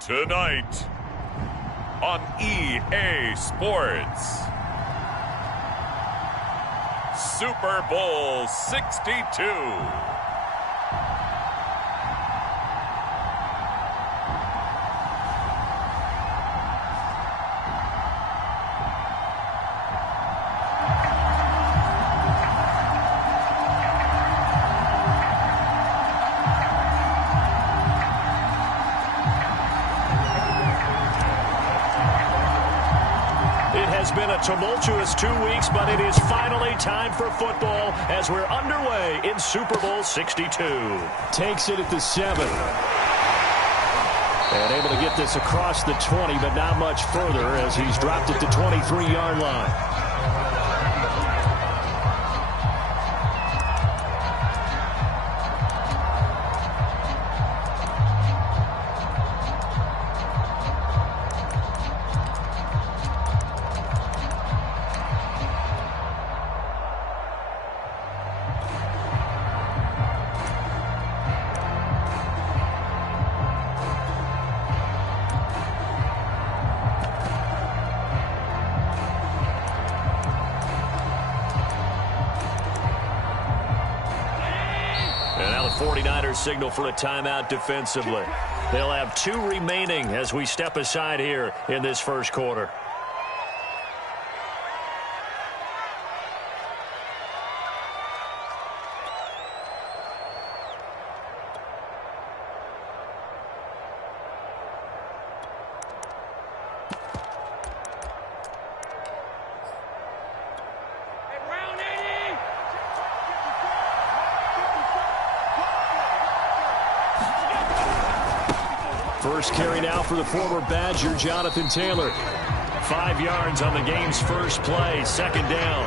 Tonight on EA Sports, Super Bowl 62. It's been a tumultuous 2 weeks, but it is finally time for football as we're underway in Super Bowl 62. Takes it at the 7. And able to get this across the 20, but not much further as he's dropped it to 23-yard line. And now the 49ers signal for a timeout defensively. They'll have 2 remaining as we step aside here in this first quarter. First carry now for the former Badger, Jonathan Taylor. 5 yards on the game's first play, second down.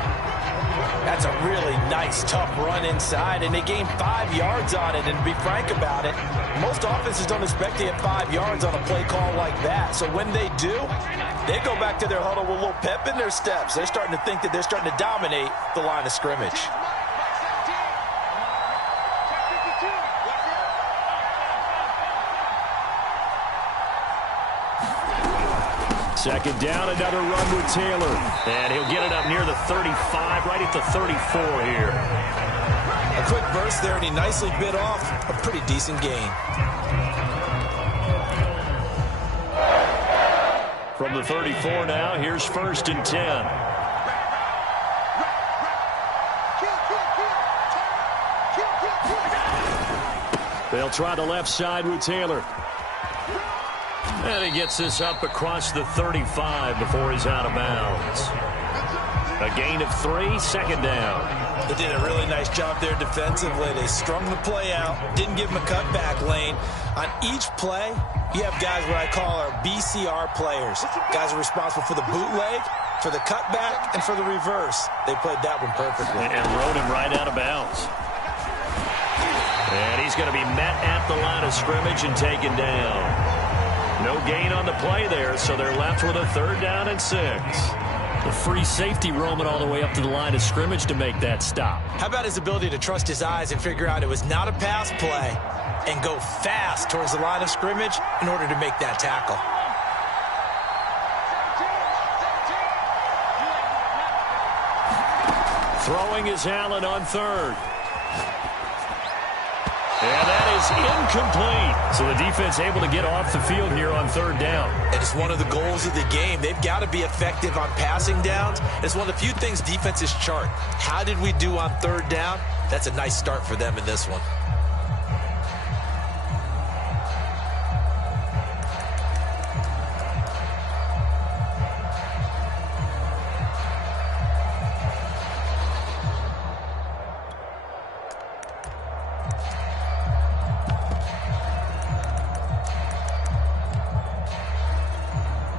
That's a really nice, tough run inside, and they gained 5 yards on it. And to be frank about it, most offenses don't expect to get 5 yards on a play call like that. So when they do, they go back to their huddle with a little pep in their steps. They're starting to think that they're starting to dominate the line of scrimmage. Second down, another run with Taylor. And he'll get it up near the 35, right at the 34 here. A quick burst there, and he nicely bit off a pretty decent gain. From the 34 now, here's 1st and 10. They'll try the left side with Taylor. And he gets this up across the 35 before he's out of bounds. A gain of 3, second down. They did a really nice job there defensively. They strung the play out, didn't give him a cutback lane. On each play, you have guys what I call our BCR players. Guys are responsible for the bootleg, for the cutback, and for the reverse. They played that one perfectly. And rode him right out of bounds. And he's going to be met at the line of scrimmage and taken down. No gain on the play there, so they're left with a 3rd down and 6. The free safety roaming all the way up to the line of scrimmage to make that stop. How about his ability to trust his eyes and figure out it was not a pass play and go fast towards the line of scrimmage in order to make that tackle? Throwing is Allen on 3rd. And that is incomplete. So the defense able to get off the field here on 3rd down. And it's one of the goals of the game. They've got to be effective on passing downs. It's one of the few things defenses chart. How did we do on 3rd down? That's a nice start for them in this one.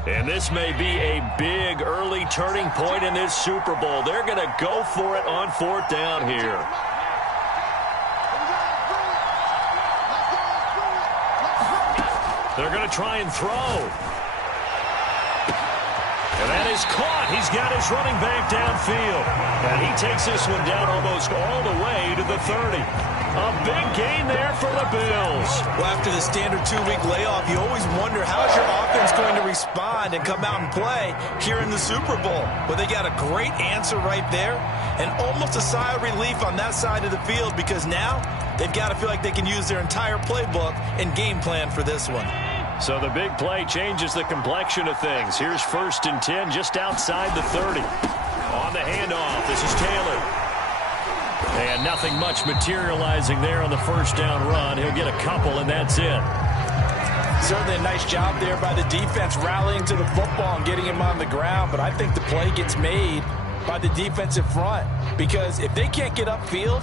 And this may be a big early turning point in this Super Bowl. They're going to go for it on 4th down here. They're going to try and throw. And that is caught. He's got his running back downfield. And he takes this one down almost all the way to the 30. A big gain there for the Bills. Well, after the standard 2-week layoff, you always wonder how's your offense going to respond and come out and play here in the Super Bowl. Well, they got a great answer right there and almost a sigh of relief on that side of the field because now they've got to feel like they can use their entire playbook and game plan for this one. So the big play changes the complexion of things. Here's 1st and 10 just outside the 30. On the handoff, this is Taylor. And nothing much materializing there on the first down run. He'll get a couple, and that's it. Certainly a nice job there by the defense rallying to the football and getting him on the ground. But I think the play gets made by the defensive front because if they can't get upfield,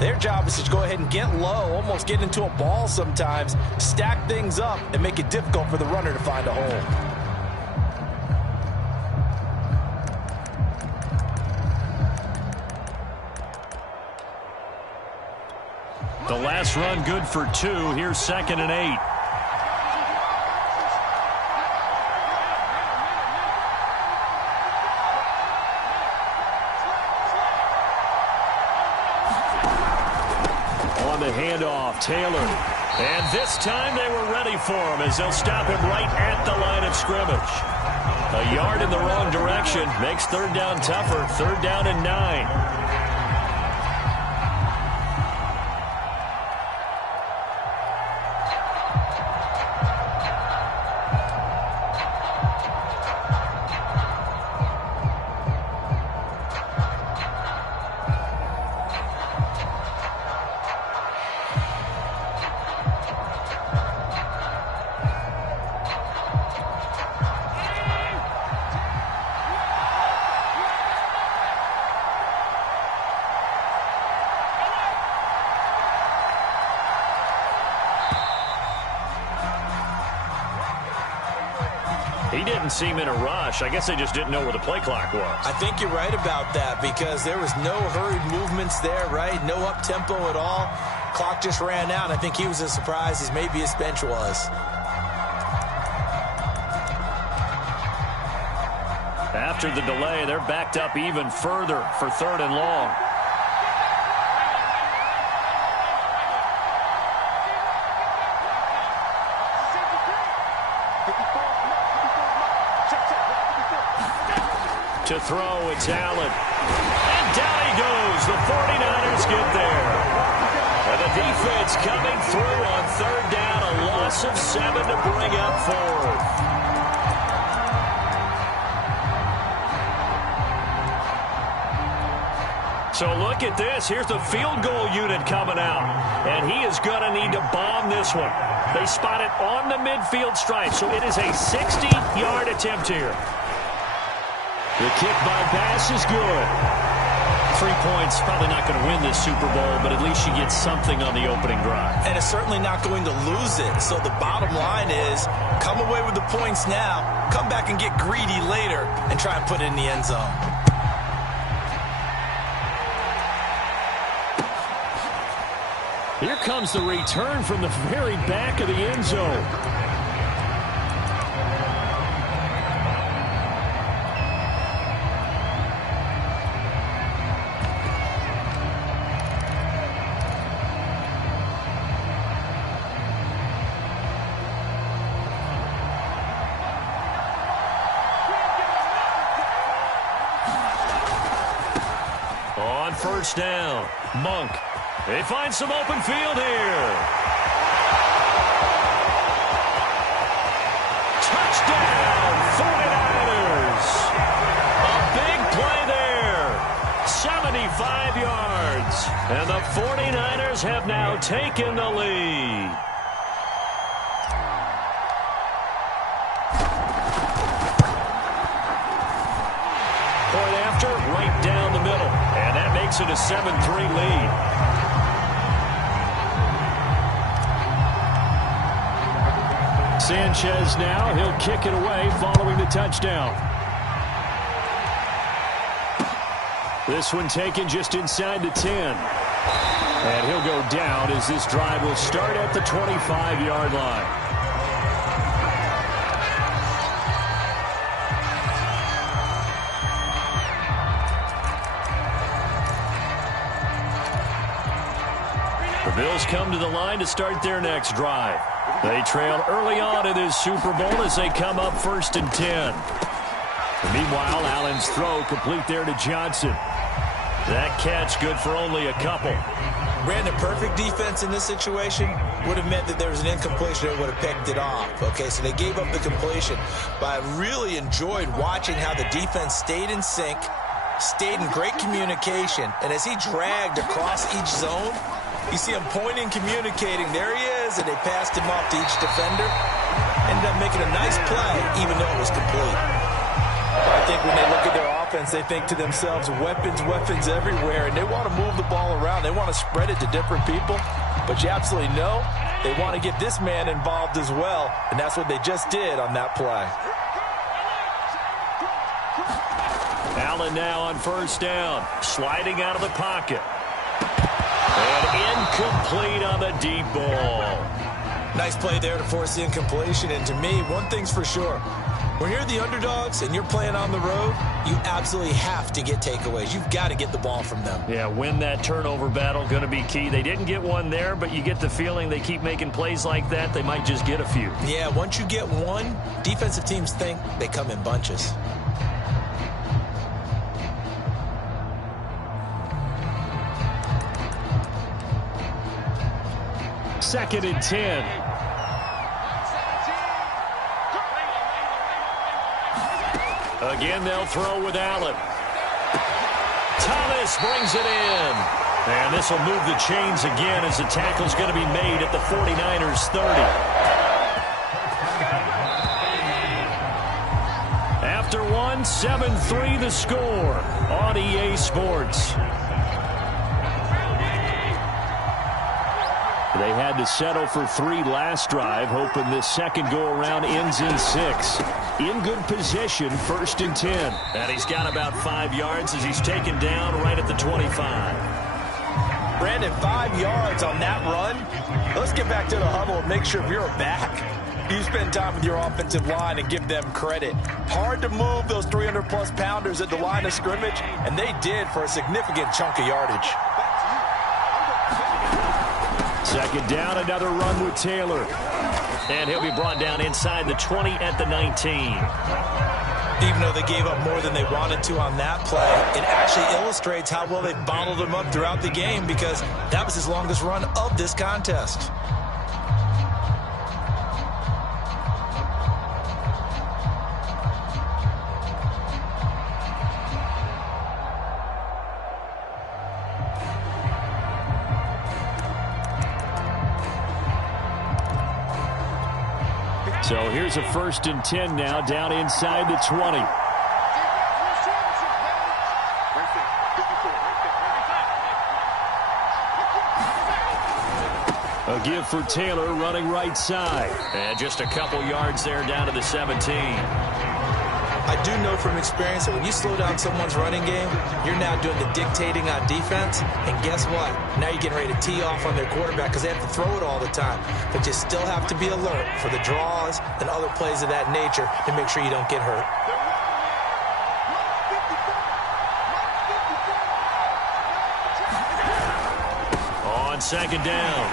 their job is to go ahead and get low, almost get into a ball sometimes, stack things up, and make it difficult for the runner to find a hole. The last run good for 2. Here's 2nd and 8. On the handoff, Taylor. And this time they were ready for him as they'll stop him right at the line of scrimmage. A yard in the wrong direction makes 3rd down tougher. 3rd down and 9. He didn't seem in a rush. I guess they just didn't know where the play clock was. I think you're right about that because there was no hurried movements there, right? No up-tempo at all. Clock just ran out. I think he was as surprised as maybe his bench was. After the delay, they're backed up even further for 3rd and long. To throw, it's Allen. And down he goes. The 49ers get there. And the defense coming through on 3rd down. A loss of 7 to bring up 4th. So look at this. Here's the field goal unit coming out. And he is going to need to bomb this one. They spot it on the midfield stripe. So it is a 60-yard attempt here. The kick by pass is good. 3 points, probably not going to win this Super Bowl, but at least you get something on the opening drive. And it's certainly not going to lose it. So the bottom line is, come away with the points now, come back and get greedy later, and try and put it in the end zone. Here comes the return from the very back of the end zone. On 1st down, Monk. They find some open field here. Touchdown, 49ers. A big play there. 75 yards. And the 49ers have now taken the lead. Point after, right down the middle. And that makes it a 7-3 lead. Sanchez now, he'll kick it away following the touchdown. This one taken just inside the 10. And he'll go down as this drive will start at the 25-yard line. Cardinals come to the line to start their next drive. They trail early on in this Super Bowl as they come up 1st and 10. Meanwhile, Allen's throw complete there to Johnson. That catch good for only a couple. Brandon, perfect defense in this situation would have meant that there was an incompletion that would have picked it off. Okay, so they gave up the completion. But I really enjoyed watching how the defense stayed in sync, stayed in great communication, and as he dragged across each zone, you see him pointing, communicating. There he is, and they passed him off to each defender. Ended up making a nice play, even though it was complete. I think when they look at their offense, they think to themselves, weapons, weapons everywhere, and they want to move the ball around. They want to spread it to different people, but you absolutely know they want to get this man involved as well, and that's what they just did on that play. Allen now on 1st down, sliding out of the pocket. And incomplete on the deep ball. Nice play there to force the incompletion, and to me, one thing's for sure. When you're the underdogs and you're playing on the road, you absolutely have to get takeaways. You've got to get the ball from them. Yeah, win that turnover battle, going to be key. They didn't get one there, but you get the feeling they keep making plays like that, they might just get a few. Yeah, once you get one, defensive teams think they come in bunches. Second and 10. Again, they'll throw with Allen. Thomas brings it in. And this will move the chains again as the tackle's going to be made at the 49ers 30. After one, 7-3 the score on EA Sports. They had to settle for 3 last drive, hoping this second go-around ends in 6. In good position, 1st and 10. And he's got about 5 yards as he's taken down right at the 25. Brandon, 5 yards on that run. Let's get back to the huddle and make sure if you're back, you spend time with your offensive line and give them credit. Hard to move those 300-plus pounders at the line of scrimmage, and they did for a significant chunk of yardage. Second down, another run with Taylor. And he'll be brought down inside the 20 at the 19. Even though they gave up more than they wanted to on that play, it actually illustrates how well they bottled them up throughout the game, because that was his longest run of this contest. So here's a 1st and 10 now, down inside the 20. A give for Taylor running right side. And just a couple yards there down to the 17. I do know from experience that when you slow down someone's running game, you're now doing the dictating on defense. And guess what? Now you're getting ready to tee off on their quarterback because they have to throw it all the time. But you still have to be alert for the draws and other plays of that nature to make sure you don't get hurt. On 2nd down,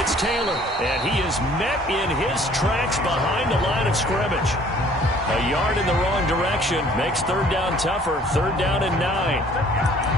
it's Taylor. And he is met in his tracks behind the line of scrimmage. A yard in the wrong direction makes 3rd down tougher. 3rd down and 9.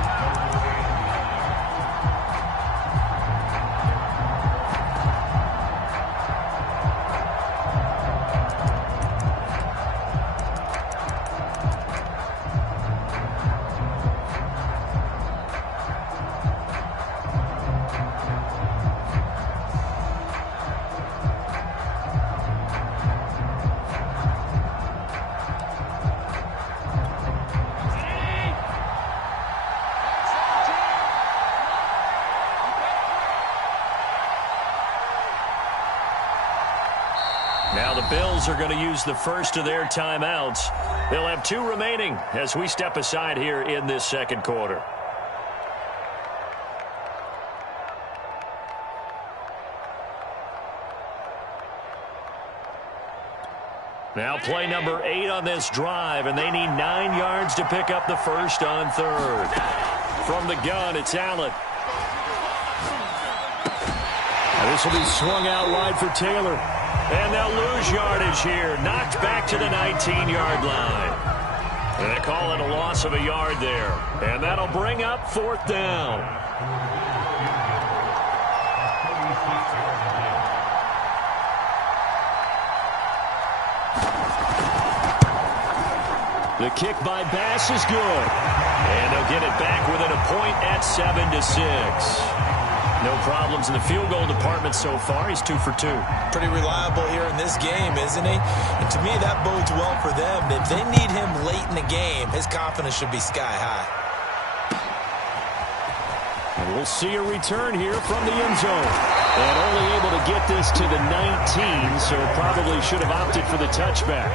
Now the Bills are going to use the first of their timeouts. They'll have 2 remaining as we step aside here in this second quarter. Now play number 8 on this drive, and they need 9 yards to pick up the first on 3rd. From the gun, it's Allen. This will be swung out wide for Taylor. And they'll lose yardage here. Knocked back to the 19-yard line. And they call it a loss of a yard there. And that'll bring up 4th down. The kick by Bass is good. And they'll get it back within a point at 7-6. No problems in the field goal department so far. He's 2 for 2. Pretty reliable here in this game, isn't he? And to me, that bodes well for them. If they need him late in the game, his confidence should be sky high. And we'll see a return here from the end zone. And only able to get this to the 19, so probably should have opted for the touchback.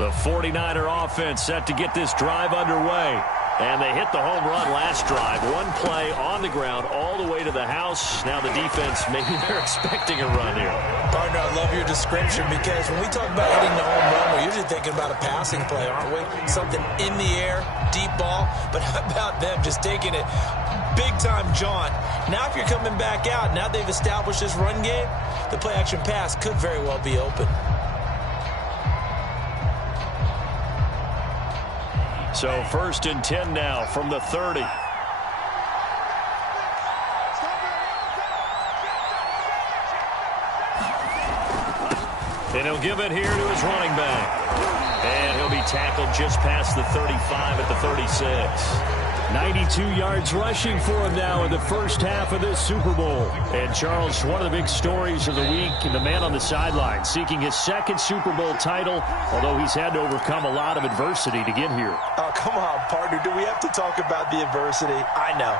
The 49er offense set to get this drive underway. And they hit the home run last drive. One play on the ground all the way to the house. Now the defense, maybe they're expecting a run here. Partner, I love your description because when we talk about hitting the home run, we're usually thinking about a passing play, aren't we? Something in the air, deep ball. But how about them just taking it big-time jaunt? Now if you're coming back out, now they've established this run game, the play-action pass could very well be open. So 1st and 10 now from the 30. And he'll give it here to his running back. And he'll be tackled just past the 35 at the 36. 92 yards rushing for him now in the first half of this Super Bowl. And Charles, one of the big stories of the week, the man on the sideline seeking his 2nd Super Bowl title, although he's had to overcome a lot of adversity to get here. Oh, come on, partner. Do we have to talk about the adversity? I know.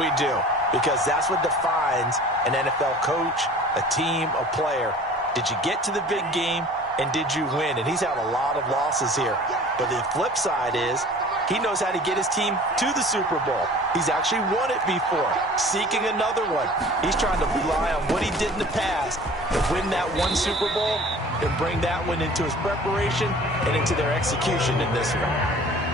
We do. Because that's what defines an NFL coach, a team, a player. Did you get to the big game, and did you win? And he's had a lot of losses here. But the flip side is, he knows how to get his team to the Super Bowl. He's actually won it before, seeking another one. He's trying to rely on what he did in the past to win that one Super Bowl and bring that one into his preparation and into their execution in this one.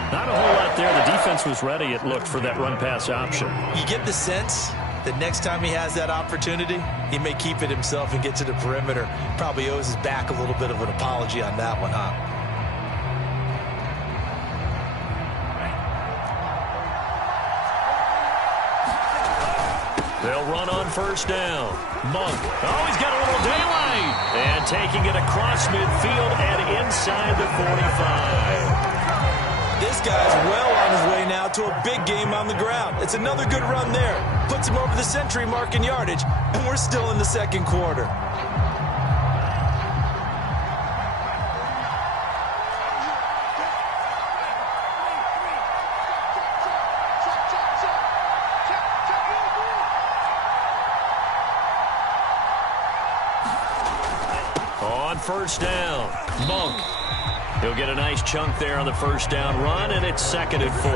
Not a whole lot there. The defense was ready, it looked, for that run-pass option. You get the sense that next time he has that opportunity, he may keep it himself and get to the perimeter. Probably owes his back a little bit of an apology on that one, huh? They'll run on 1st down. Monk. Oh, he's got a little daylight. And taking it across midfield and inside the 45. This guy's well on his way now to a big game on the ground. It's another good run there. Puts him over the century mark in yardage, and we're still in the 2nd quarter. On 1st down, Monk. He'll get a nice chunk there on the 1st down run, and it's 2nd and 4.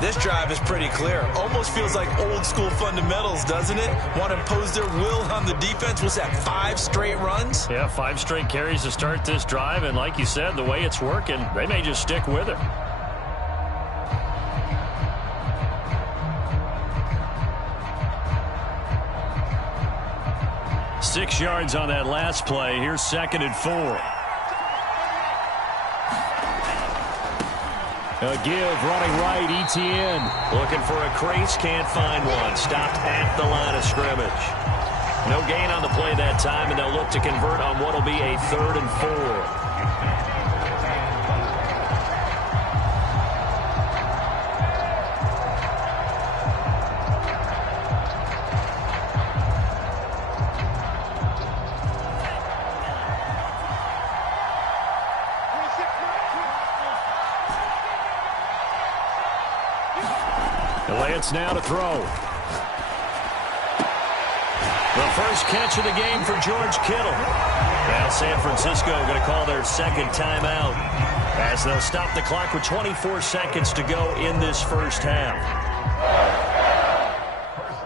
This drive is pretty clear. Almost feels like old school fundamentals, doesn't it? Want to impose their will on the defense. Was that 5 straight runs? Yeah, 5 straight carries to start this drive, and like you said, the way it's working, they may just stick with it. Six yards on that last play. Here's 2nd and 4. A give, running right, Etienne. Looking for a crease, can't find one. Stopped at the line of scrimmage. No gain on the play that time, and they'll look to convert on what will be a 3rd and 4. Lance now to throw. The first catch of the game for George Kittle. Now San Francisco going to call their 2nd timeout as they'll stop the clock with 24 seconds to go in this first half.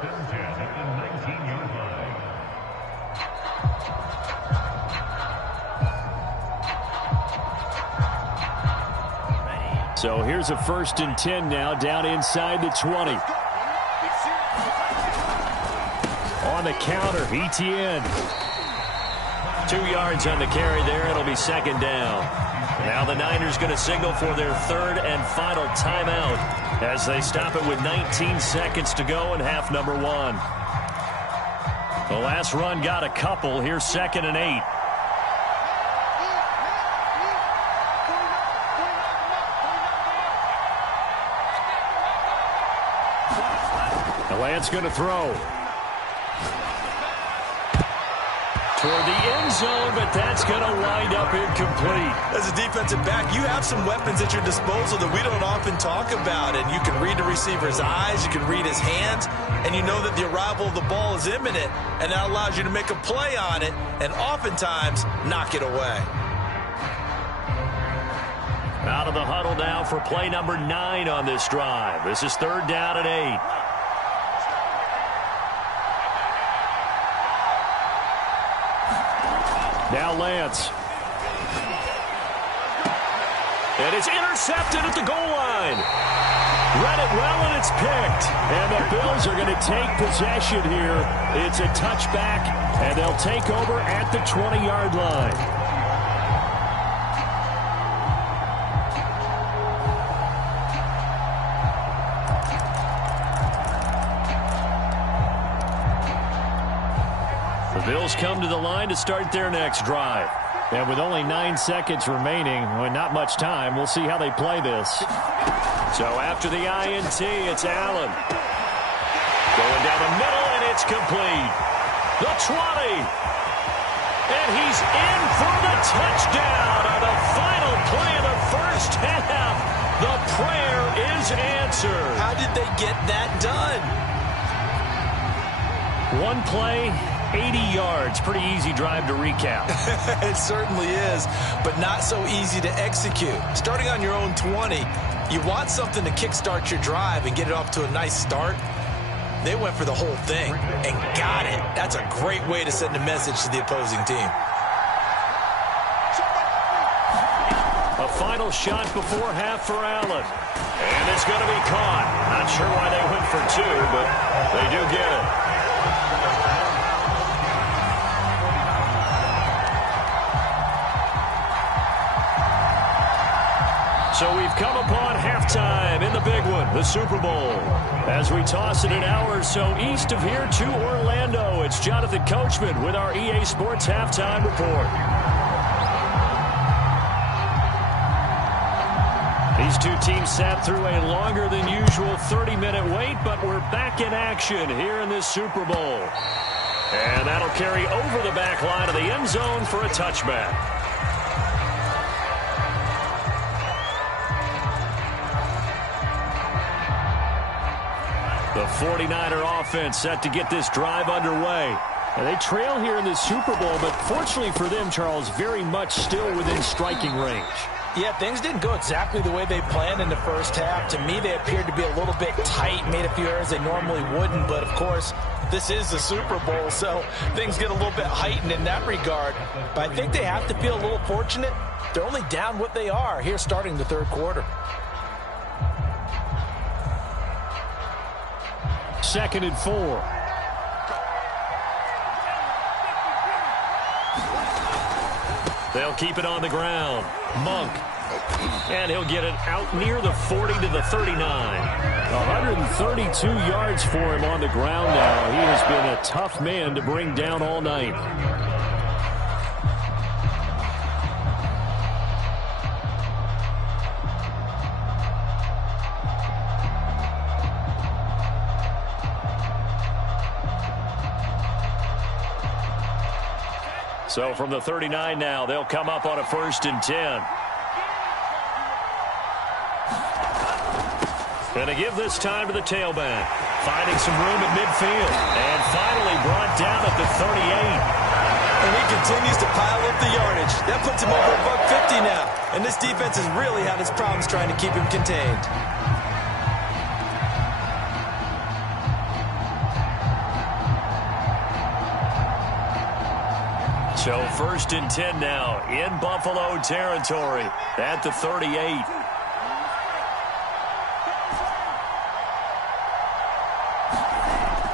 1st and 10 at the 19-yard line. So here's a 1st and 10 now, down inside the 20. On the counter, ETN. 2 yards on the carry there. It'll be 2nd down. Now the Niners going to signal for their 3rd and final timeout as they stop it with 19 seconds to go in half number 1. The last run got a couple. Here's 2nd and 8. Lance going to throw. Toward the end zone, but that's going to wind up incomplete. As a defensive back, you have some weapons at your disposal that we don't often talk about. And you can read the receiver's eyes, you can read his hands, and you know that the arrival of the ball is imminent, and that allows you to make a play on it and oftentimes knock it away. Out of the huddle now for play number 9 on this drive. This is 3rd down and 8. Now Lance. And it's intercepted at the goal line. Read it well, and it's picked. And the Bills are going to take possession here. It's a touchback, and they'll take over at the 20-yard line. The Bills come to the line to start their next drive. And with only 9 seconds remaining, well, not much time, we'll see how they play this. So after the INT, it's Allen. Going down the middle, and it's complete. The 20. And he's in for the touchdown on the final play of the first half. The prayer is answered. How did they get that done? One play, 80 yards. Pretty easy drive to recap. It certainly is, but not so easy to execute. Starting on your own 20, you want something to kickstart your drive and get it off to a nice start. They went for the whole thing and got it. That's a great way to send a message to the opposing team. A final shot before half for Allen. And it's going to be caught. Not sure why they went for 2, but they do get it. So we've come upon halftime in the big one, the Super Bowl. As we toss it an hour or so east of here to Orlando, it's Jonathan Coachman with our EA Sports Halftime Report. These two teams sat through a longer than usual 30-minute wait, but we're back in action here in this Super Bowl. And that'll carry over the back line of the end zone for a touchback. The 49er offense set to get this drive underway. And they trail here in this Super Bowl, but fortunately for them, Charles, very much still within striking range. Yeah, things didn't go exactly the way they planned in the first half. To me, they appeared to be a little bit tight, made a few errors they normally wouldn't. But, of course, this is the Super Bowl, so things get a little bit heightened in that regard. But I think they have to feel a little fortunate. They're only down what they are here starting the third quarter. 2nd and 4. They'll keep it on the ground. Monk. And he'll get it out near the 40 to the 39. 132 yards for him on the ground now. He has been a tough man to bring down all night. So from the 39 now, they'll come up on a 1st and 10. Going to give this time to the tailback. Finding some room at midfield. And finally brought down at the 38. And he continues to pile up the yardage. That puts him over $150 now. And this defense has really had its problems trying to keep him contained. So 1st and 10 now in Buffalo territory at the 38.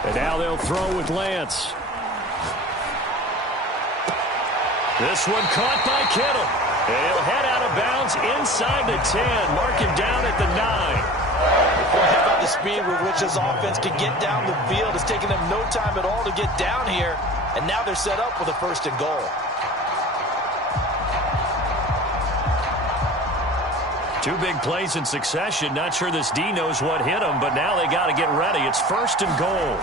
And now they'll throw with Lance. This one caught by Kittle. And he'll head out of bounds inside the 10. Mark him down at the 9. How about the speed with which this offense can get down the field? It's taken them no time at all to get down here. And now they're set up with a 1st and goal. Two big plays in succession. Not sure this D knows what hit him, but now they got to get ready. It's 1st and goal.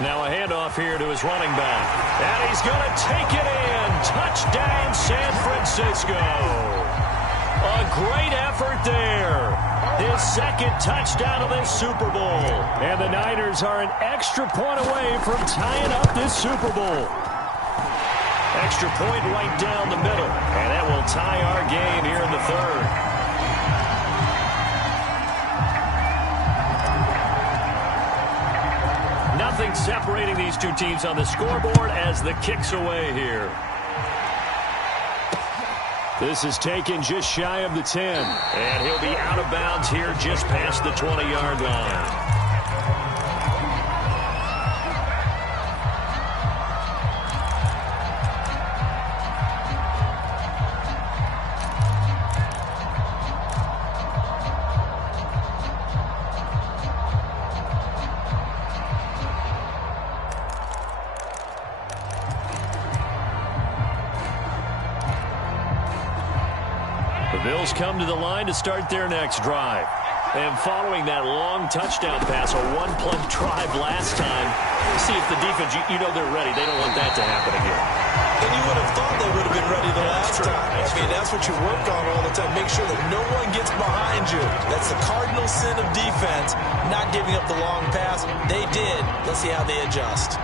Now a handoff here to his running back. And he's going to take it in. Touchdown, San Francisco. A great effort there. His 2nd touchdown of this Super Bowl. And the Niners are an extra point away from tying up this Super Bowl. Extra point right down the middle. And that will tie our game here in the 3rd. Nothing separating these two teams on the scoreboard as the kick's away here. This is taken just shy of the 10. And he'll be out of bounds here just past the 20-yard line. Bills come to the line to start their next drive. And following that long touchdown pass, a one-play drive last time, see if the defense, you know they're ready. They don't want that to happen again. And you would have thought they would have been ready the last time. That's what you work on all the time. Make sure that no one gets behind you. That's the cardinal sin of defense, not giving up the long pass. They did. Let's see how they adjust.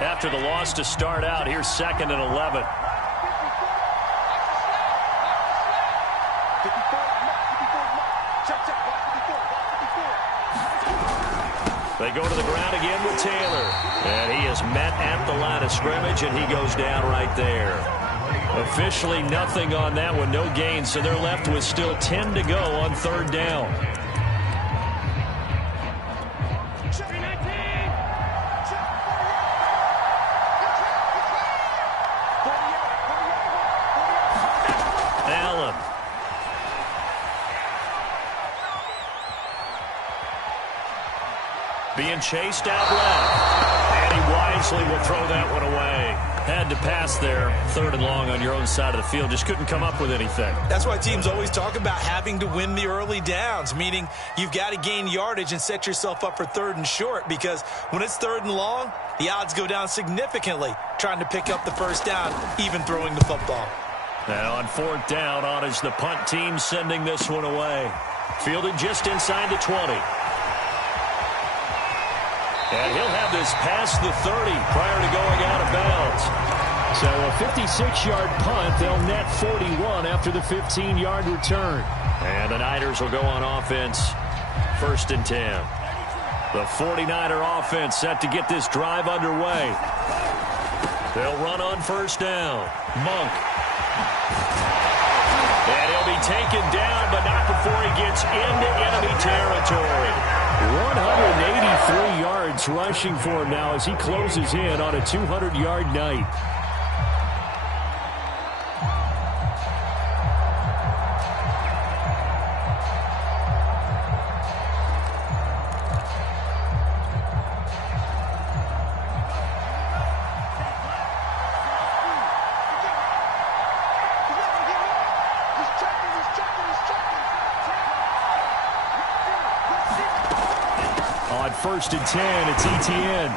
After the loss to start out, here's 2nd and 11. They go to the ground again with Taylor. And he is met at the line of scrimmage, and he goes down right there. Officially nothing on that one, no gain, so they're left with still 10 to go on 3rd down. Being chased out left. And he wisely will throw that one away. Had to pass there. 3rd and long on your own side of the field. Just couldn't come up with anything. That's why teams always talk about having to win the early downs, meaning you've got to gain yardage and set yourself up for 3rd and short, because when it's 3rd and long, the odds go down significantly trying to pick up the 1st down, even throwing the football. And on 4th down, on is the punt team sending this one away. Fielded just inside the 20. And he'll have this past the 30 prior to going out of bounds. So a 56-yard punt. They'll net 41 after the 15-yard return. And the Niners will go on offense. 1st and 10. The 49er offense set to get this drive underway. They'll run on 1st down. Monk. And he'll be taken down, but not before he gets into enemy territory. 183 yards rushing for him now as he closes in on a 200-yard night. On 1st and 10, it's Etienne.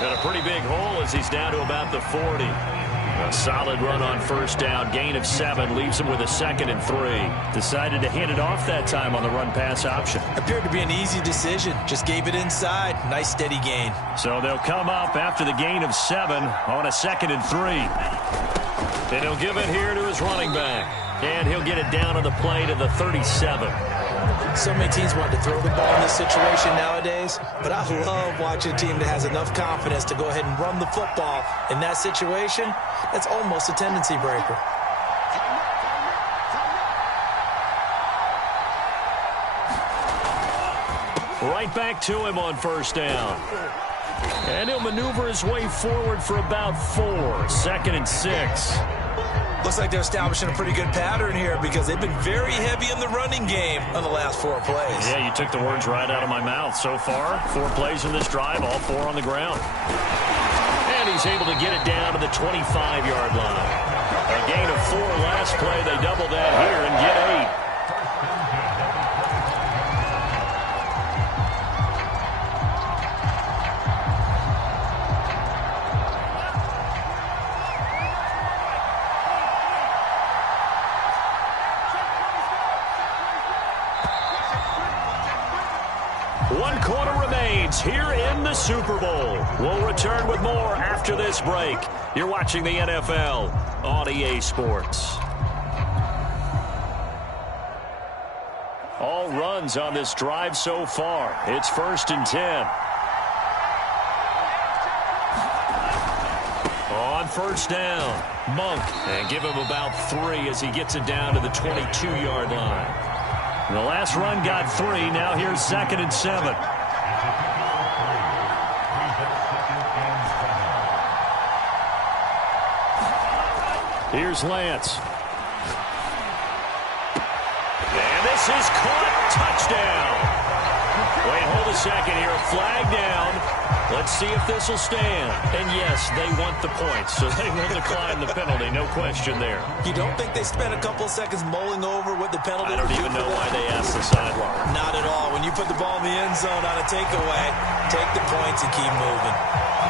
Got a pretty big hole as he's down to about the 40. A solid run on 1st down. Gain of 7 leaves him with a 2nd and 3. Decided to hand it off that time on the run-pass option. Appeared to be an easy decision. Just gave it inside. Nice steady gain. So they'll come up after the gain of 7 on a 2nd and 3. And he'll give it here to his running back. And he'll get it down on the play to the 37. So many teams want to throw the ball in this situation nowadays, but I love watching a team that has enough confidence to go ahead and run the football. In that situation, that's almost a tendency breaker. right back to him on first down. And he'll maneuver his way forward for about 4. 2nd and 6. Looks like they're establishing a pretty good pattern here because they've been very heavy in the running game on the last 4 plays. Yeah, you took the words right out of my mouth. So far, 4 plays in this drive, all 4 on the ground. And he's able to get it down to the 25-yard line. A gain of 4 last play. They double that here and get 8. Here in the Super Bowl. We'll return with more after this break. You're watching the NFL on EA Sports. All runs on this drive so far. It's 1st and 10. On first down, Monk. And give him about 3 as he gets it down to the 22-yard line. The last run got 3. Now here's 2nd and 7. Here's Lance. And this is caught. Touchdown. Wait, hold a second here. A flag down. Let's see if this will stand. And yes, they want the points, so they will decline the penalty. No question there. You don't think they spent a couple of seconds mulling over what the penalty I don't even know why they asked the sideline. Not at all. When you put the ball in the end zone on a takeaway, take the points and keep moving.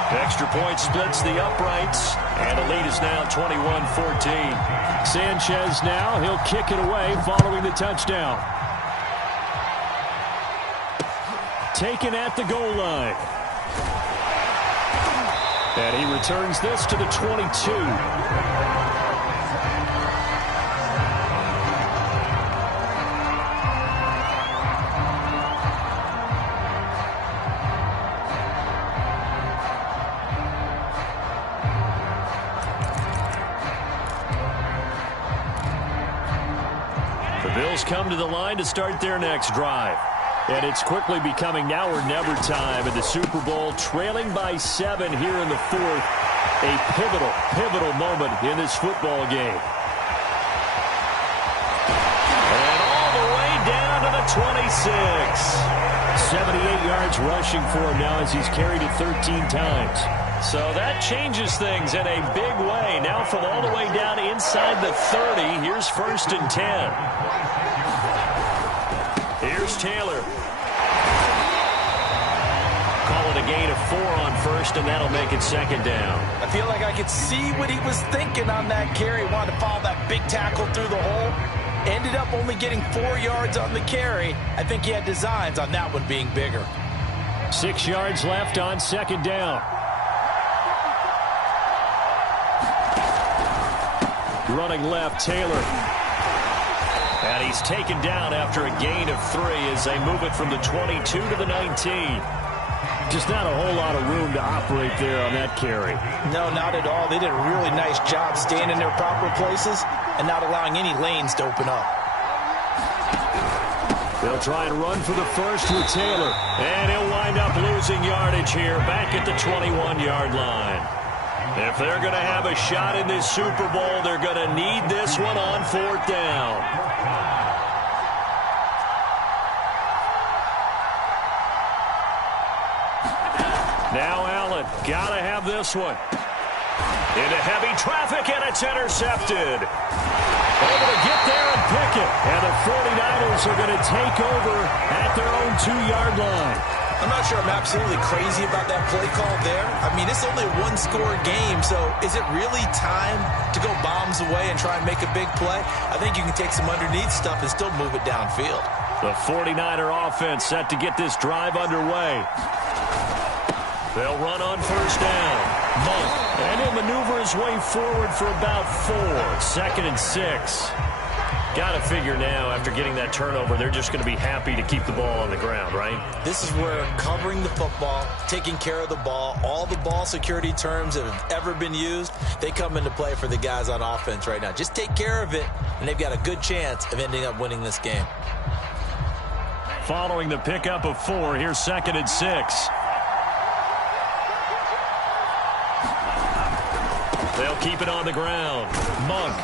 Extra point splits the uprights, and the lead is now 21-14. Sanchez now, he'll kick it away following the touchdown. Taken at the goal line. And he returns this to the 22. The Bills come to the line to start their next drive. And it's quickly becoming now or never time in the Super Bowl, trailing by 7 here in the 4th. A pivotal moment in this football game. And all the way down to the 26. 78 yards rushing for him now as he's carried it 13 times. So that changes things in a big way. Now from all the way down inside the 30, here's 1st and 10. Here's Taylor. Call it a gain of 4 on first, and that'll make it 2nd down. I feel like I could see what he was thinking on that carry. Wanted to follow that big tackle through the hole. Ended up only getting 4 yards on the carry. I think he had designs on that one being bigger. 6 yards left on 2nd down. Running left, Taylor. And he's taken down after a gain of 3 as they move it from the 22 to the 19. Just not a whole lot of room to operate there on that carry. No, not at all. They did a really nice job staying in their proper places and not allowing any lanes to open up. They'll try and run for the first with Taylor. And he'll wind up losing yardage here back at the 21-yard line. If they're going to have a shot in this Super Bowl, they're going to need this one on 4th down. Now Allen, got to have this one. Into heavy traffic, and it's intercepted. Able to get there and pick it. And the 49ers are going to take over at their own 2-yard line. I'm not sure I'm absolutely crazy about that play call there. I mean, it's only a 1-score game, so is it really time to go bombs away and try and make a big play? I think you can take some underneath stuff and still move it downfield. The 49er offense set to get this drive underway. They'll run on first down. Monk. And he'll maneuver his way forward for about 4. 2nd and 6. Got to figure now, after getting that turnover, they're just going to be happy to keep the ball on the ground, right? This is where covering the football, taking care of the ball, all the ball security terms that have ever been used, they come into play for the guys on offense right now. Just take care of it, and they've got a good chance of ending up winning this game. following the pickup of 4. Here's 2nd and 6. They'll keep it on the ground. Monk.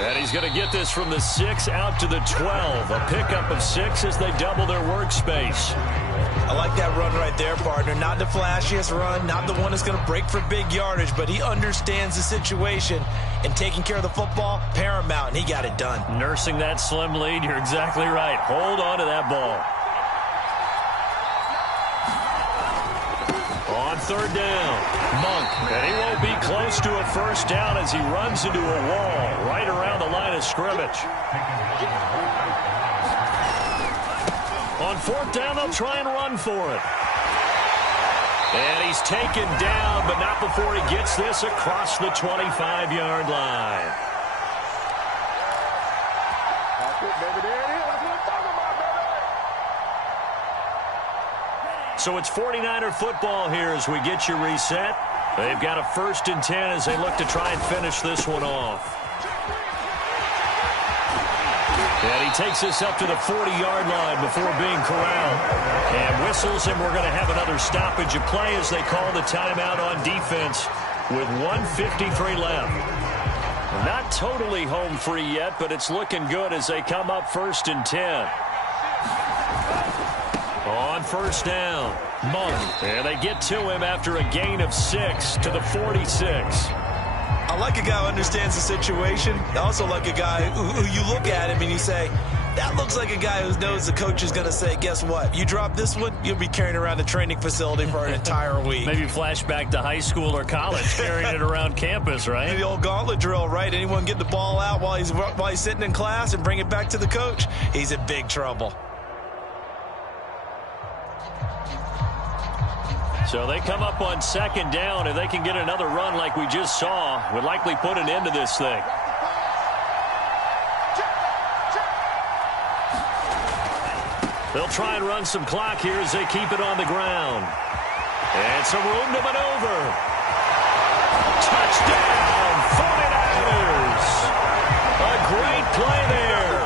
And he's going to get this from the 6 out to the 12. A pickup of 6 as they double their workspace. I like that run right there, partner. Not the flashiest run, not the one that's going to break for big yardage, but he understands the situation, and taking care of the football, paramount, and he got it done. Nursing that slim lead, you're exactly right. Hold on to that ball. On 3rd down, Monk, and he won't be close to a first down as he runs into a wall right around the line of scrimmage. On 4th down, they'll try and run for it. And he's taken down, but not before he gets this across the 25-yard line. So it's 49er football here as we get you reset. They've got a 1st and 10 as they look to try and finish this one off. And he takes this up to the 40-yard line before being corralled. And whistles, and we're going to have another stoppage of play as they call the timeout on defense with 1:53 left. Not totally home free yet, but it's looking good as they come up 1st and 10. On 1st down, Monk. And they get to him after a gain of 6 to the 46. I like a guy who understands the situation. I also like a guy who you look at him and you say, that looks like a guy who knows the coach is going to say, guess what? You drop this one, you'll be carrying around the training facility for an entire week. Maybe flashback to high school or college, carrying it around campus, right? The old gauntlet drill, right? Anyone get the ball out while he's sitting in class and bring it back to the coach? He's in big trouble. So they come up on 2nd down. If they can get another run like we just saw, would likely put an end to this thing. They'll try and run some clock here as they keep it on the ground. And some room to maneuver. Touchdown, 49ers. A great play there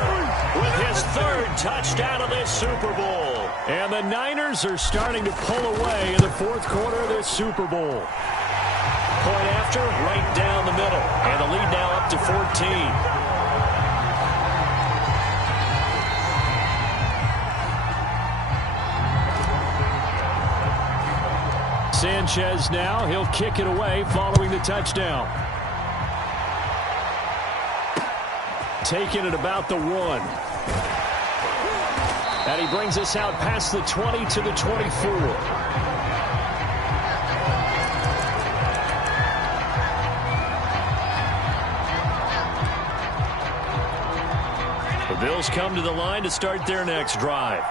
with his 3rd touchdown of this Super Bowl. And the Niners are starting to pull away in the 4th quarter of this Super Bowl. Point after, right down the middle. And the lead now up to 14. Sanchez now, he'll kick it away following the touchdown. Taking it about the 1. And he brings us out past the 20 to the 24. The Bills come to the line to start their next drive.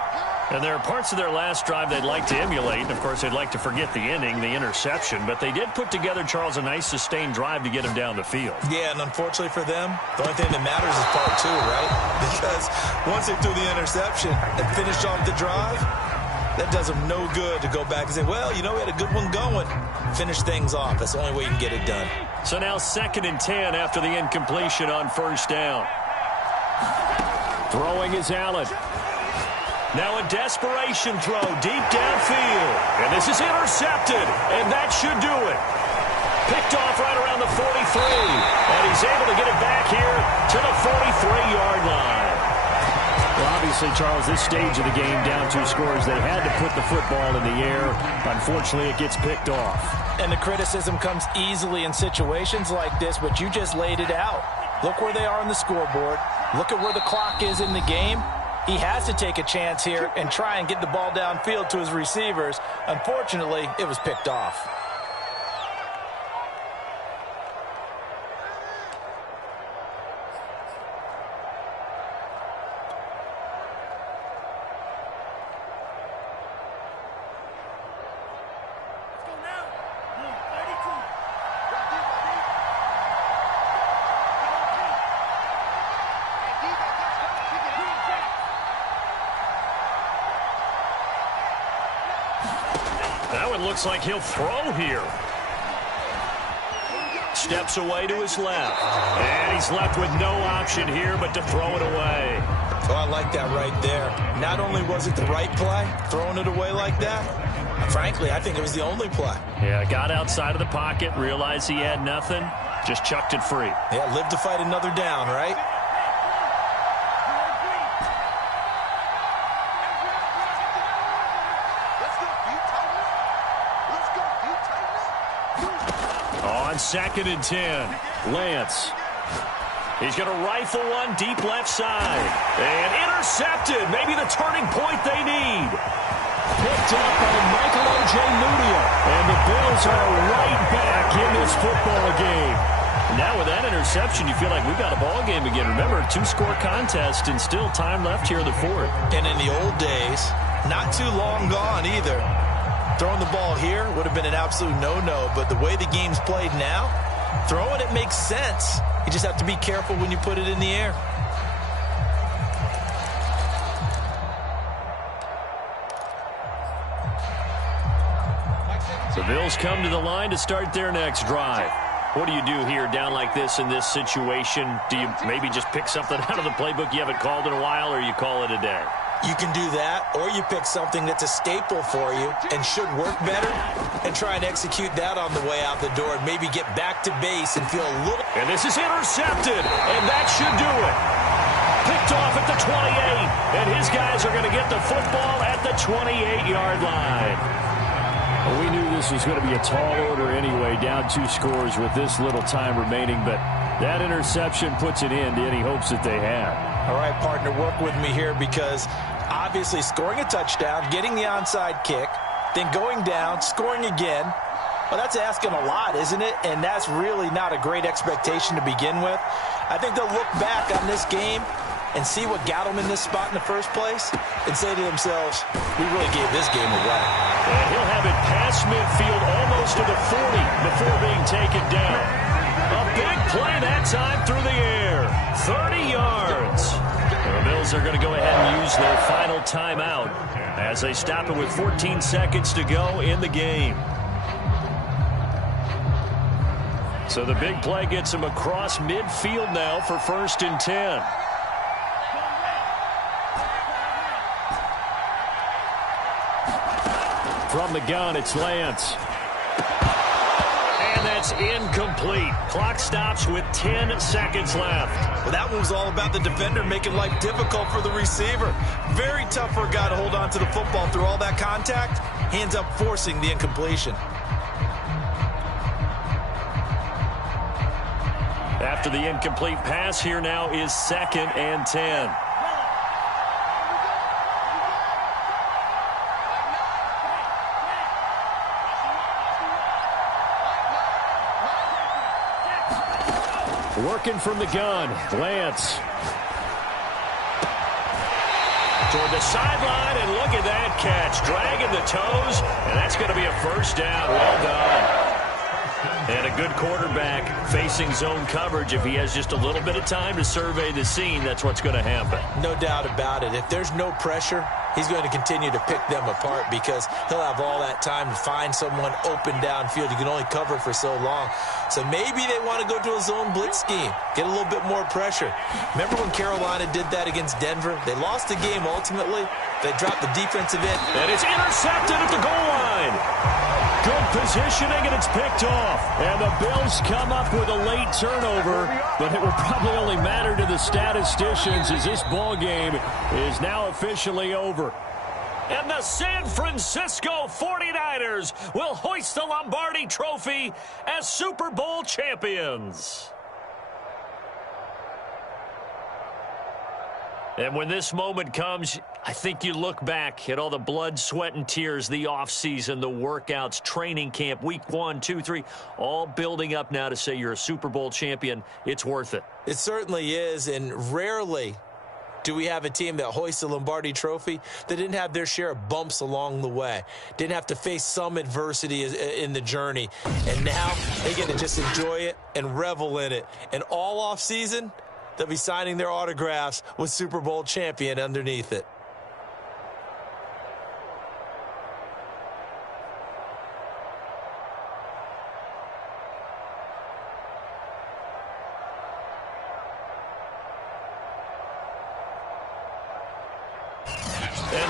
And there are parts of their last drive they'd like to emulate. And, of course, they'd like to forget the inning, the interception. But they did put together, Charles, a nice sustained drive to get him down the field. Yeah, and unfortunately for them, the only thing that matters is part 2, right? Because once they threw the interception and finished off the drive, that does them no good to go back and say, well, you know, we had a good one going. Finish things off. That's the only way you can get it done. So now 2nd and 10 after the incompletion on 1st down. Throwing is Allen. Now a desperation throw deep downfield. And this is intercepted. And that should do it. Picked off right around the 43. And he's able to get it back here to the 43-yard line. Well, obviously, Charles, this stage of the game, down 2 scores, they had to put the football in the air. Unfortunately, it gets picked off. And the criticism comes easily in situations like this, but you just laid it out. Look where they are on the scoreboard. Look at where the clock is in the game. He has to take a chance here and try and get the ball downfield to his receivers. Unfortunately, it was picked off. That one looks like he'll throw here. Steps away to his left. And he's left with no option here but to throw it away. Oh, I like that right there. Not only was it the right play, throwing it away like that, frankly, I think it was the only play. Yeah, got outside of the pocket, realized he had nothing, just chucked it free. Yeah, live to fight another down, right? On 2nd and 10, Lance. He's going to rifle one deep left side. And intercepted. Maybe the turning point they need. Picked up by Michael O.J. Mudia. And the Bills are right back in this football game. Now with that interception, you feel like we've got a ball game again. Remember, 2-score contest and still time left here in the fourth. And in the old days, not too long gone either. Throwing the ball here would have been an absolute no-no, but the way the game's played now, throwing it makes sense. You just have to be careful when you put it in the air. The Bills come to the line to start their next drive. What do you do here down like this in this situation? Do you maybe just pick something out of the playbook you haven't called in a while, or you call it a day? You can do that, or you pick something that's a staple for you and should work better and try and execute that on the way out the door and maybe get back to base and feel a little... And this is intercepted, and that should do it. Picked off at the 28, and his guys are going to get the football at the 28-yard line. Well, we knew this was going to be a tall order anyway, down 2 scores with this little time remaining, but that interception puts an end to any hopes that they had. All right, partner, work with me here because obviously scoring a touchdown, getting the onside kick, then going down, scoring again, well, that's asking a lot, isn't it? And that's really not a great expectation to begin with. I think they'll look back on this game and see what got them in this spot in the first place and say to themselves, we really gave this game away. And he'll have it past midfield almost to the 40 before being taken down. A big play that time through the air. 30 yards. The Bills are going to go ahead and use their final timeout as they stop it with 14 seconds to go in the game. So the big play gets them across midfield now for 1st and 10. From the gun, it's Lance. And that's incomplete. Clock stops with 10 seconds left. Well, that one was all about the defender making life difficult for the receiver. Very tough for a guy to hold on to the football through all that contact. He ends up forcing the incompletion. After the incomplete pass, here now is 2nd and 10. Working from the gun, Lance. Toward the sideline, and look at that catch. Dragging the toes, and that's going to be a first down. Well done. And a good quarterback facing zone coverage. If he has just a little bit of time to survey the scene, that's what's going to happen. No doubt about it. If there's no pressure, he's going to continue to pick them apart because he'll have all that time to find someone open downfield. You can only cover for so long. So maybe they want to go to a zone blitz scheme, get a little bit more pressure. Remember when Carolina did that against Denver? They lost the game ultimately. They dropped the defensive end. And it's intercepted at the goal line. Good positioning, and it's picked off. And the Bills come up with a late turnover, but it will probably only matter to the statisticians as this ball game is now officially over. And the San Francisco 49ers will hoist the Lombardi Trophy as Super Bowl champions. And when this moment comes, I think you look back at all the blood, sweat, and tears, the offseason, the workouts, training camp, week 1, 2, 3, all building up now to say you're a Super Bowl champion. It's worth it. It certainly is, and rarely do we have a team that hoists the Lombardi Trophy that didn't have their share of bumps along the way, didn't have to face some adversity in the journey, and now they get to just enjoy it and revel in it. And all offseason, they'll be signing their autographs with Super Bowl champion underneath it.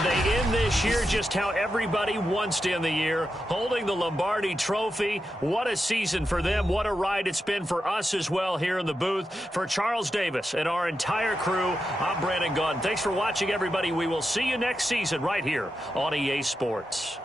they end this year just how everybody wants to end the year, holding the Lombardi Trophy. What a season for them. What a ride it's been for us as well here in the booth. For Charles Davis and our entire crew, I'm Brandon Gaudin. Thanks for watching, everybody. We will see you next season right here on EA Sports.